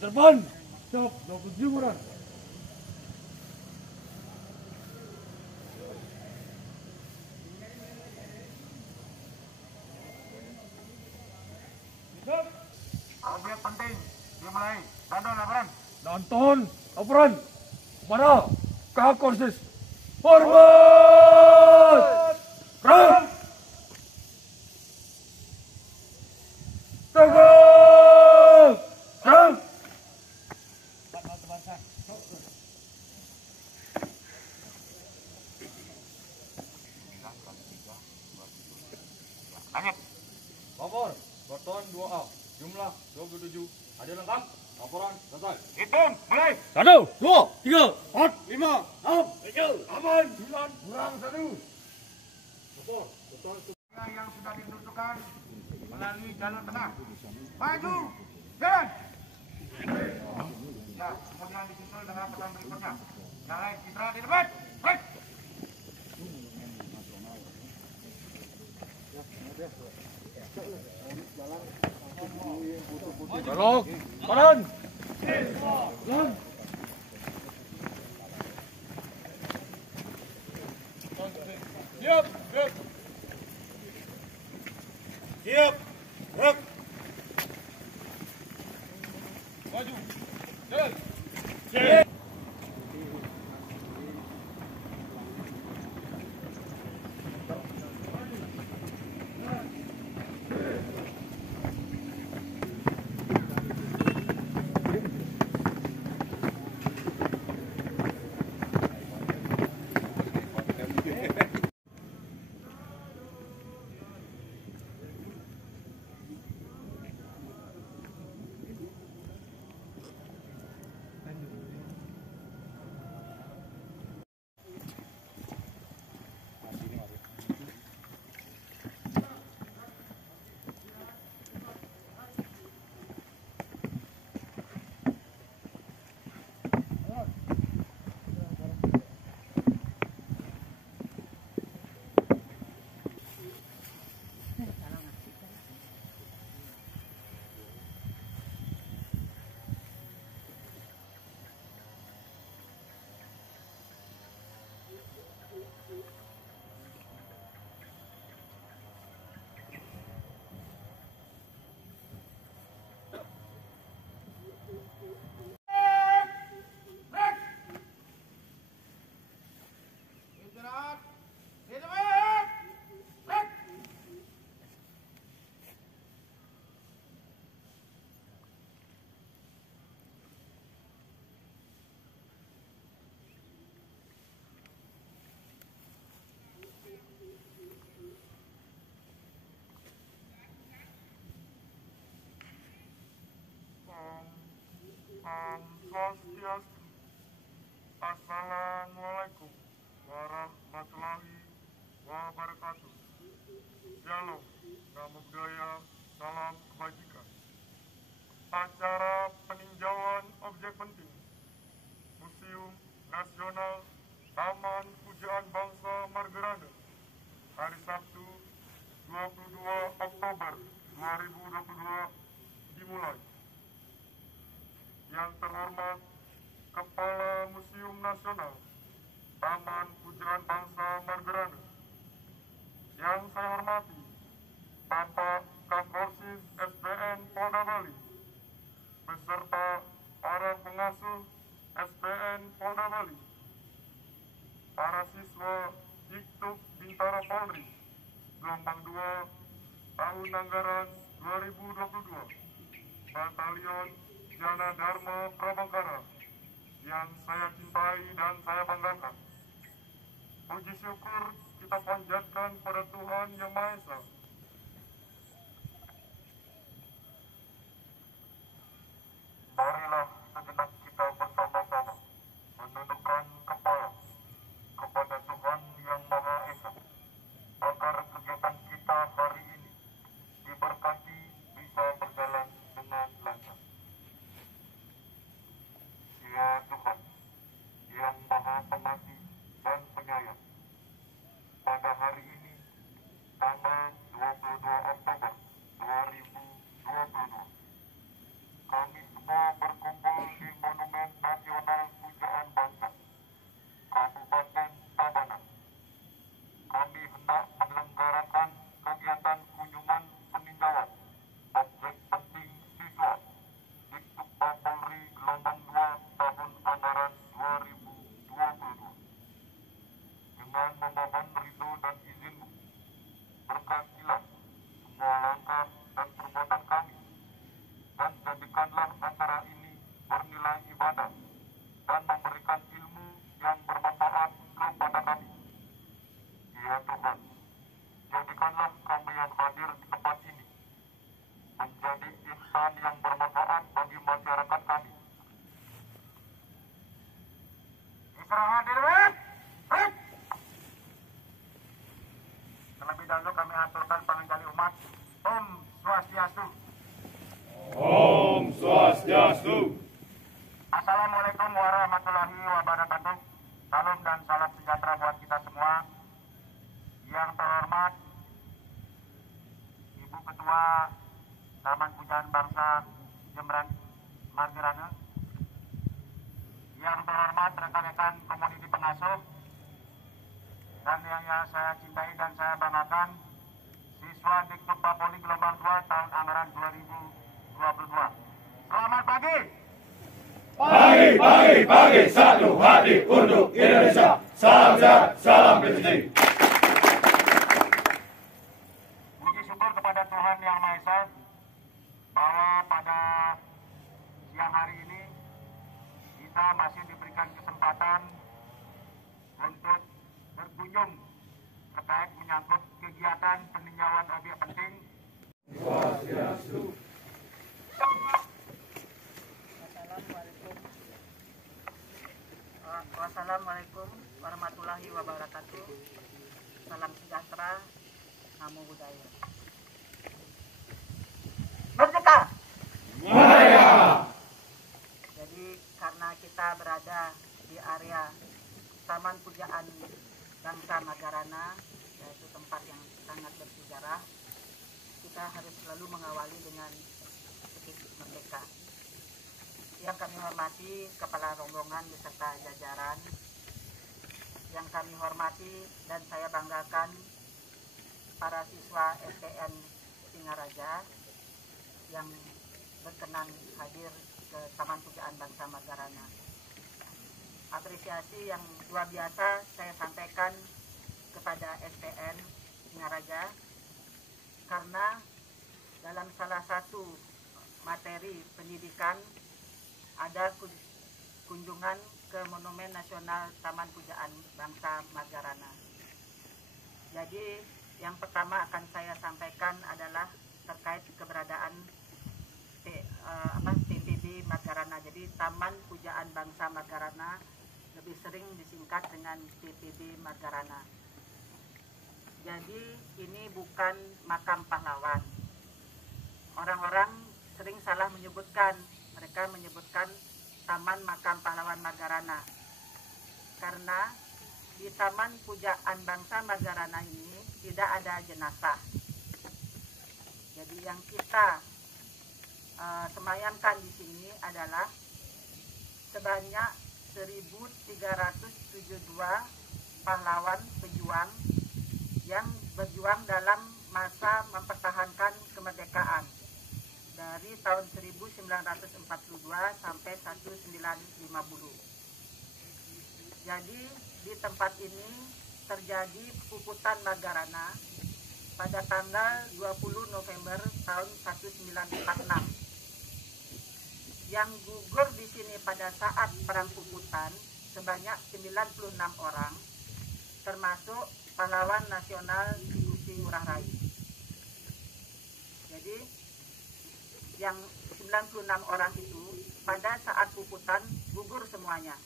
Terbang, stop, 27 orang. Objek penting dimulai. Danton laporan. Nonton, laporan kepada Kak Korsis. Hormat! Rang! Tegak! Rang! Lanjut. Lapor, Baton 2A, jumlah 27, hadir lengkap, laporan selesai. Hitung, mulai. 1, 2, 3, 4, 5, 6, 7, 8, 9, kurang 1. Lapor, Baton Yang sudah ditentukan melalui jalur tengah. Maju, jalan. Ya, kemudian disusul dengan pesan berikutnya. Yang lain citra di depan. Baik. Belok, kanan. Jalan. Siap, siap. Siap, gerak. Maju, jalan. Siap. Swastiastu. Assalamualaikum warahmatullahi wabarakatuh. Shalom, namo buddhaya, salam kebajikan. Acara peninjauan objek penting Museum Nasional Taman Pujaan Bangsa Margerane hari Sabtu 22 Oktober 2022 dimulai. Yang terhormat Kepala Museum Nasional Taman Pujaan Bangsa Margerane, yang saya hormati Bapak Kapolres SPN Polda Bali beserta para pengasuh SPN Polda Bali, para siswa Iktuk Bintara Polri Gelombang 2 tahun anggaran 2022 Batalion Jana Dharma Prabangkara yang saya cintai dan saya banggakan. Puji syukur kita panjatkan pada Tuhan Yang Maha Esa. Marilah segenap kita bersama-sama menundukkan kepala kepada Tuhan Yang Maha Esa, agar kegiatan kita hari ini diberkati, dahulu kami aturkan panganjali umat. Om Swastiastu. Om Swastiastu. Assalamualaikum warahmatullahi wabarakatuh. Salam dan salam sejahtera buat kita semua. Yang terhormat Ibu Ketua Taman Pujaan Bangsa Jemberan Margerana, yang terhormat rekan-rekan komuniti pengasuh, dan yang saya cintai dan saya banggakan, siswa Dikbud Bapoli Gelombang 2 tahun anggaran 2022. Selamat pagi. Pagi, satu hati untuk Indonesia. Salam sehat, salam prestasi. Puji syukur kepada Tuhan Yang Maha Esa bahwa pada siang hari ini kita masih diberikan kesempatan untuk berkunjung terkait menyangkut kegiatan peninjauan objek penting. Wassalamualaikum warahmatullahi wabarakatuh. Salam sejahtera, namo buddhaya. Merdeka! Merdeka! Jadi karena kita berada di area Taman Pujaan Bangsa Magarana, yaitu tempat yang sangat bersejarah, kita harus selalu mengawali dengan detik merdeka. Yang kami hormati Kepala Rombongan beserta jajaran, yang kami hormati dan saya banggakan para siswa STN Singaraja yang berkenan hadir ke Taman Pujaan Bangsa Magarana. Apresiasi yang luar biasa saya sampaikan kepada STN Singaraja karena dalam salah satu materi pendidikan ada kunjungan ke Monumen Nasional Taman Pujaan Bangsa Magarana. Jadi yang pertama akan saya sampaikan adalah terkait keberadaan TPB Magarana. Jadi Taman Pujaan Bangsa Magarana lebih sering disingkat dengan TPB Magarana. Jadi ini bukan makam pahlawan. Orang-orang sering salah menyebutkan, mereka menyebutkan Taman Makam Pahlawan Magarana. Karena di Taman Pujaan Bangsa Magarana ini tidak ada jenazah. Jadi yang kita semayamkan di sini adalah sebanyak 1.372 pahlawan pejuang yang berjuang dalam masa mempertahankan kemerdekaan dari tahun 1942 sampai 1950. Jadi di tempat ini terjadi puputan Magarana pada tanggal 20 November tahun 1946. Yang gugur di sini pada saat perang puputan sebanyak 96 orang, termasuk pahlawan nasional Igusti Ngurah Rai. Jadi yang 96 orang itu pada saat puputan gugur semuanya.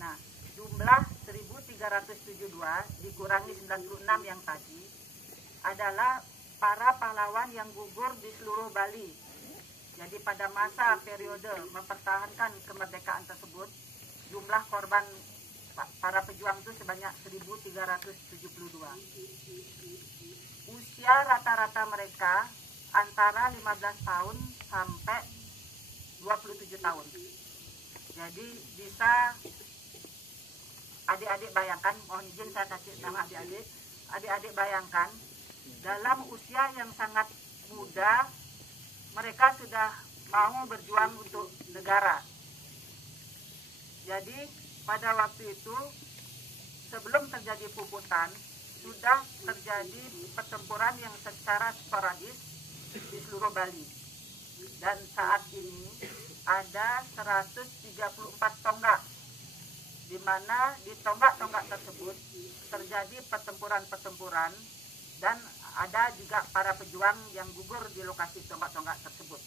Nah, jumlah 1.372 dikurangi 96 yang tadi adalah para pahlawan yang gugur di seluruh Bali. Jadi pada masa periode mempertahankan kemerdekaan tersebut, jumlah korban para pejuang itu sebanyak 1.372. Usia rata-rata mereka antara 15 tahun sampai 27 tahun. Jadi bisa adik-adik bayangkan, mohon izin saya kasih nama adik-adik. Adik-adik bayangkan, dalam usia yang sangat muda, mereka sudah mau berjuang untuk negara. Jadi pada waktu itu, sebelum terjadi puputan, sudah terjadi pertempuran yang secara sporadis di seluruh Bali. Dan saat ini ada 134 tonggak, di mana di tonggak-tonggak tersebut terjadi pertempuran-pertempuran dan ada juga para pejuang yang gugur di lokasi tonggak-tonggak tersebut.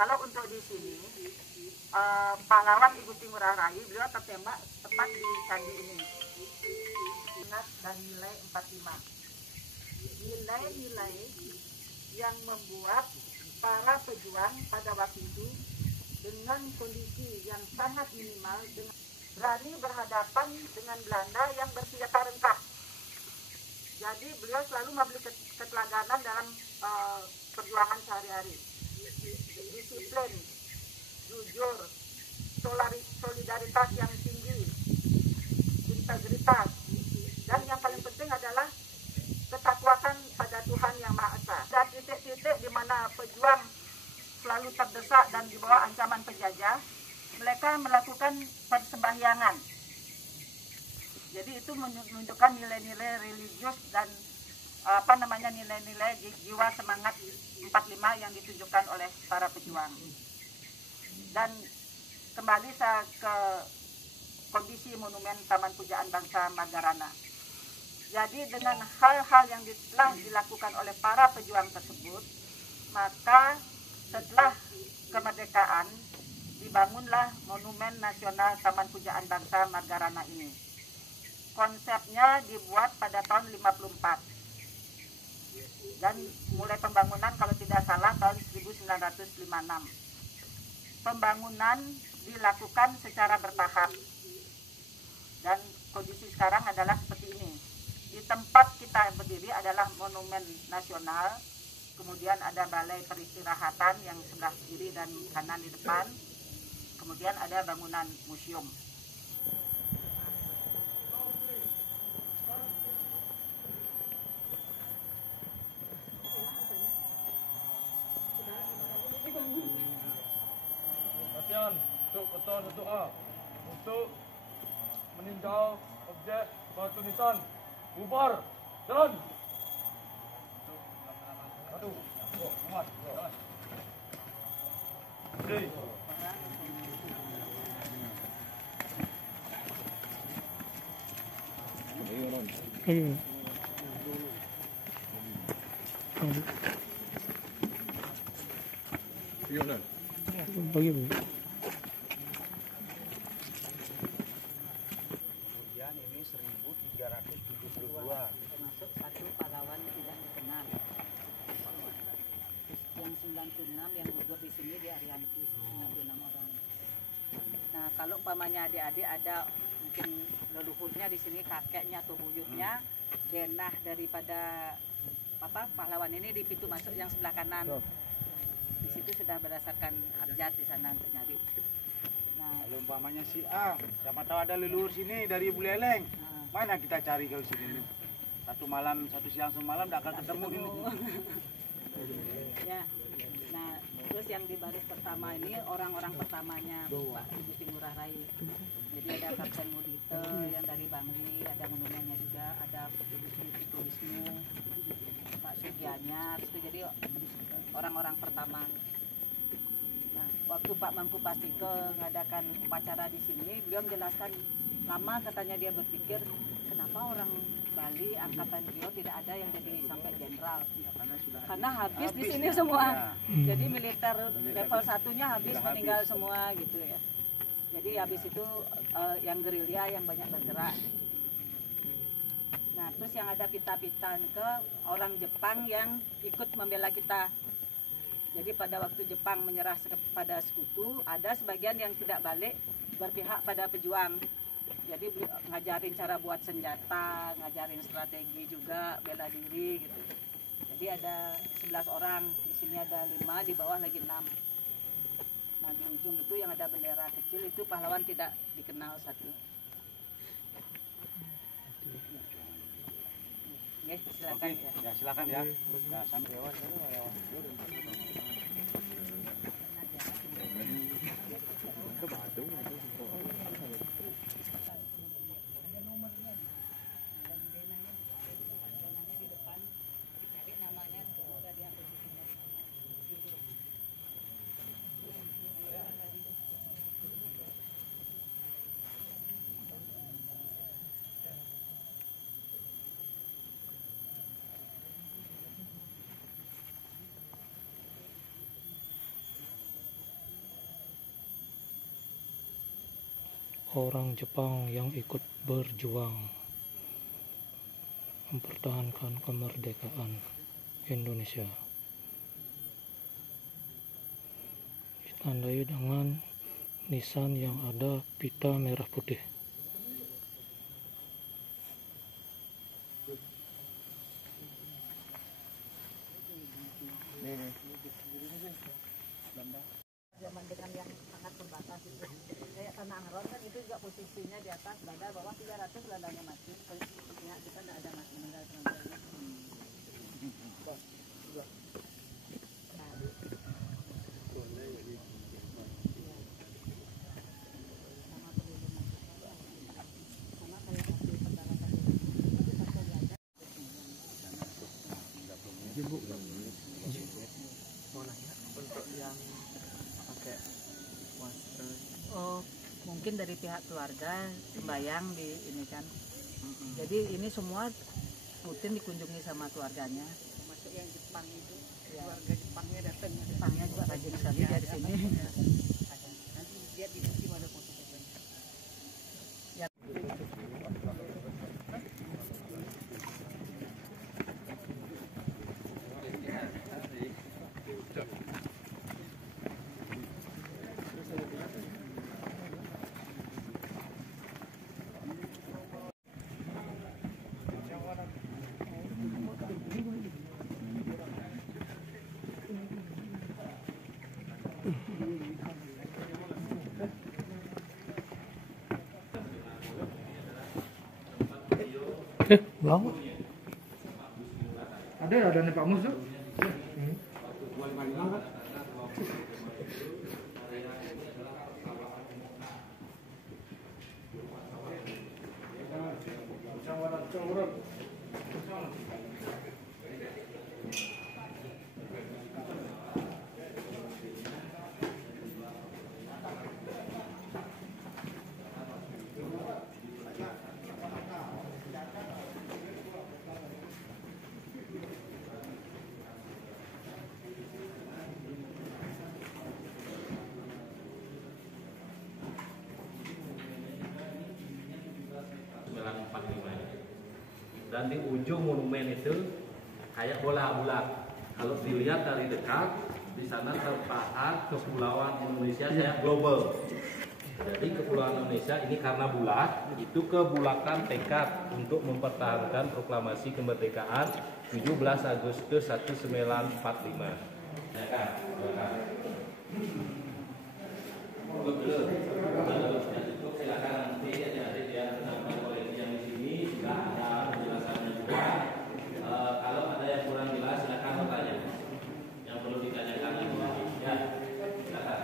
kalau untuk di sini pahlawan di Gusti Ngurah Rai beliau tertembak tepat di candi ini. Ingat dan nilai 45. Nilai-nilai yang membuat para pejuang pada waktu itu dengan kondisi yang sangat minimal, dengan berani berhadapan dengan Belanda yang bersenjata lengkap. Jadi beliau selalu memberi keteladanan dalam perjuangan sehari-hari. Disiplin, jujur, solidaritas yang tinggi, integritas, dan yang paling penting adalah ketakwaan pada Tuhan Yang Maha Esa. Dan titik-titik di mana pejuang selalu terdesak dan di bawah ancaman penjajah, mereka melakukan persembahyangan. Jadi itu menunjukkan nilai-nilai religius dan nilai-nilai jiwa semangat 45 yang ditunjukkan oleh para pejuang. Dan kembali saya ke kondisi monumen Taman Pujaan Bangsa Magarana. Jadi dengan hal-hal yang telah dilakukan oleh para pejuang tersebut, maka setelah kemerdekaan dibangunlah Monumen Nasional Taman Pujaan Bangsa Magarana ini. Konsepnya dibuat pada tahun 54 dan mulai pembangunan kalau tidak salah tahun 1956. Pembangunan dilakukan secara bertahap dan kondisi sekarang adalah seperti ini. Di tempat kita berdiri adalah Monumen Nasional, kemudian ada balai peristirahatan yang sebelah kiri dan kanan di depan, kemudian ada bangunan museum. Latihan untuk beton untuk A, untuk meninjau objek batu nisan. Bubar, jalan. Aduh, muat, jalan. Oke. Bagi Kemudian ini 1372. Termasuk satu pahlawan tidak dikenal. Yang 96 yang gugur di sini di Arianti, 96 orang. Nah, kalau umpamanya adik-adik ada mungkin leluhurnya di sini, kakeknya atau buyutnya, denah daripada pahlawan ini di pintu masuk yang sebelah kanan. Di situ sudah berdasarkan abjad di sana untuk nyari. Nah, Kalau umpamanya si A, siapa tahu ada leluhur sini dari Buleleng. Mana kita cari kalau sini? Satu siang semalam tidak akan ketemu ini. ya. Nah, terus yang di baris pertama ini orang-orang pertamanya Pak Gusti Ngurah Rai. Jadi ada Kapten Mudite yang dari Bangli, ada monumennya juga, ada Ibu Wisnu, Pak Sugianyar, itu jadi orang-orang pertama. Nah, waktu Pak Mangku Pastike mengadakan upacara di sini, beliau menjelaskan lama katanya dia berpikir kenapa orang Bali angkatan beliau tidak ada yang jadi sampai jenderal. Karena habis di sini semua. Jadi militer level 1-nya habis meninggal semua gitu ya. Jadi habis itu yang gerilya yang banyak bergerak. Nah, terus yang ada pita-pitaan ke orang Jepang yang ikut membela kita. Jadi pada waktu Jepang menyerah kepada sekutu, ada sebagian yang tidak balik berpihak pada pejuang. Jadi ngajarin cara buat senjata, ngajarin strategi juga, bela diri gitu. Jadi ada 11 orang, di sini ada 5, di bawah lagi 6. Nah, di ujung itu yang ada bendera kecil itu pahlawan tidak dikenal satu. Ya, silakan. Oke, ya silakan ya. Ya, sampai lewat. orang Jepang yang ikut berjuang mempertahankan kemerdekaan Indonesia. Ditandai dengan nisan yang ada pita merah putih. Zaman dengan yang sangat terbatas itu. Kayak tanah Angron kan itu juga posisinya di atas Belanda, bawah 300 Belandanya mati. Posisinya kita tidak ada mati meninggal teman-teman. Oh, mungkin dari pihak keluarga sembayang di ini kan. Jadi ini semua rutin dikunjungi sama keluarganya. Masuk yang Jepang itu, keluarga Jepangnya datang. Jepangnya juga rajin sekali dia di sini. Nanti lihat di sini ada foto-fotonya. Bau. Ada nih Pak Mus tuh. Dan di ujung monumen itu kayak bola bulat. Kalau dilihat dari dekat, di sana terpahat kepulauan Indonesia kayak global. Jadi kepulauan Indonesia ini karena bulat, itu kebulatan tekad untuk mempertahankan proklamasi kemerdekaan 17 Agustus 1945. Ya kan? Betul. Silakan nanti adik-adik yang menonton koleksi yang di sini sudah ada penjelasannya juga. Kalau ada yang kurang jelas silakan bertanya. Yang perlu ditanyakan lagi. Ya, silakan.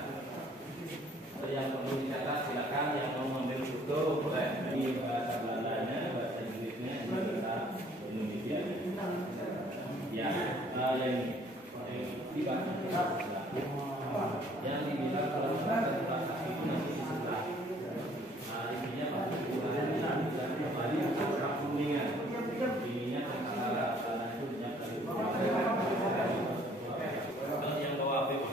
Yang perlu dicatat silakan. Yang mau mengambil foto boleh. Ini bahasa Belandanya, bahasa Inggrisnya, ini bahasa Indonesia. Ya, yang tiba. Yang dibilang kalau bahasa itu nanti di sebelah. Intinya Pak, kembali ke kuningan. Ininya antara itu minyak dari yang bawa HP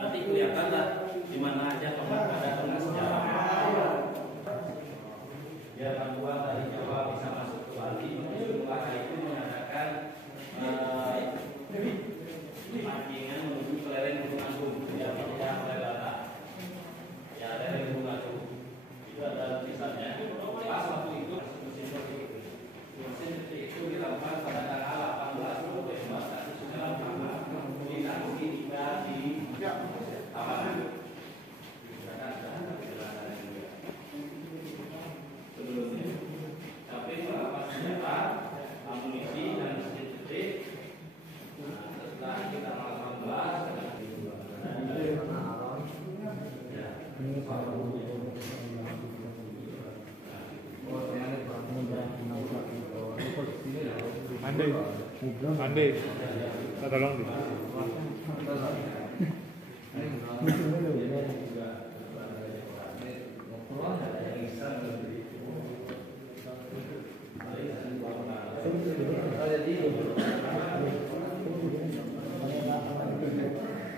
nanti kelihatan lah di mana aja ada tengah sejarah. Biar bantuan dari Jawa bisa masuk ke Bali, Bung itu mengadakan markingan menuju ke lereng Gunung Agung, ya tidak Lelata. Ya lereng Gunung Agung. Itu ada tulisannya. Pas waktu itu mesin seperti itu. Mesin seperti itu dilakukan pada tanggal 18 November 1945 di Nanti tiba di Tabanan. Sebelumnya, tapi melakukan senjata, amunisi dan mesin detik. Setelah kita melakukan belas, Andai, kita tolong di.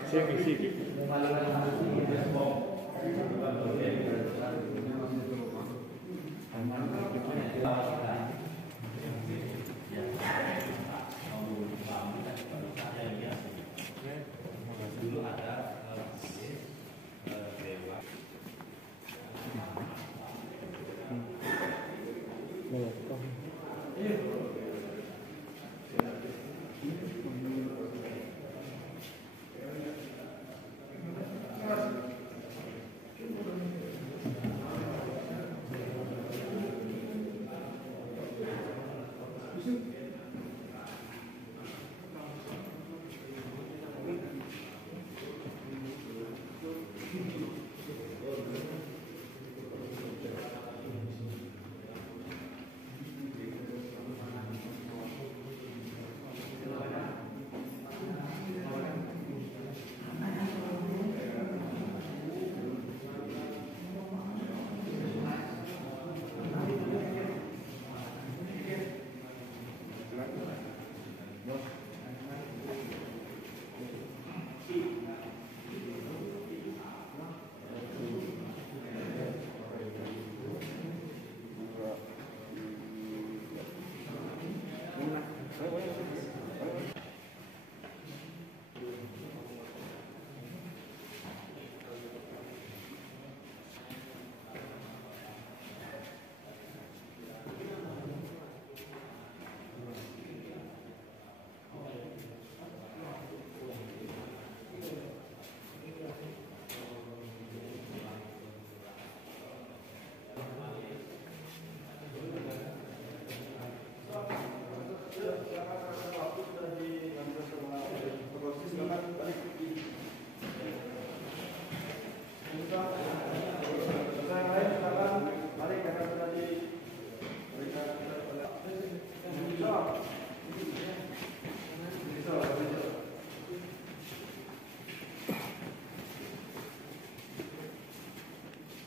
Saya misi. Dulu ada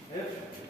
Ya.